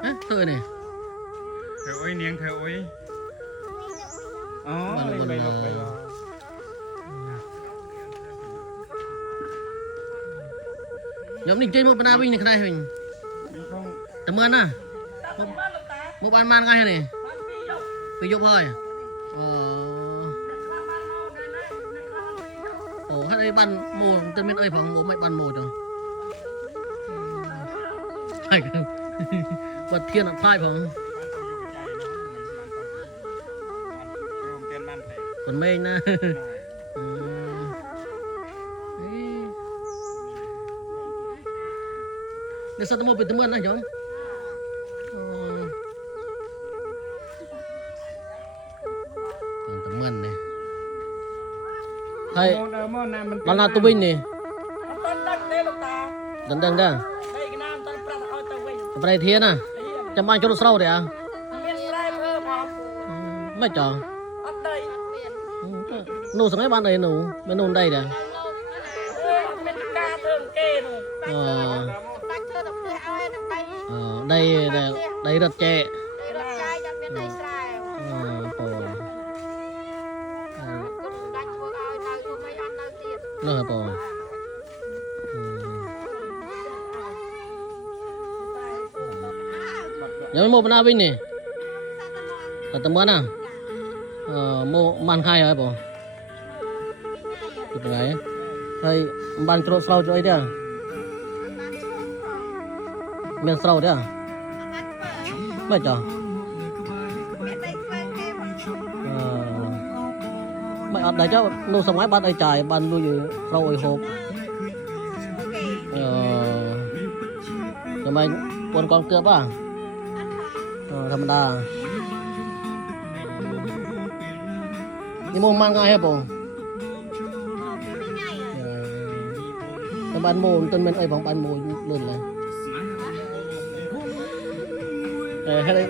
ฮะเธอเนี่ยเธอโอ้ยเนียงเธอโอ้ยอ๋อไปลบไปลบยอมนี่chơi một bênวิ่งนี่ใครวิ่งแต่เมื่อน่ะmột ban man ngay nàyไปยกเลยโอ้ให้ไอ้บันโมจะเป็นไอ้ผังโมไม่บันโมจังใช่ครับวัดเทียนอัดพายผังคนเมงนะเดี๋ยวสัตว์โมเป็นตะเมื่อนะโยมตะเมื่อเนี่ยให้เราหน้าตัววิ่งนี่ดันดังดังไปเทียนน่ะจำบ้านจุดเสาเดี๋ยวไม่จ่อหนูสังเกตบ้านไหนหนูไม่นู่นได้เดี๋ยวđây đây rất trẻ nó hả bò giờ mua bên bên nè là tầm bữa nào mua man khai rồi bò chụp ngày thôi ban cho sau cho ấy đi miền sau đấy à mấy chồng mấy ở đây cháu nuôi xong mấy bắt ai chạy ban nuôi gì sau ấy hộp rồi mày con cướp à thầm đà nhưng mà mang ngay hết bồ ban mồ tên mình ấy bằng ban mồ luôn này hay đấy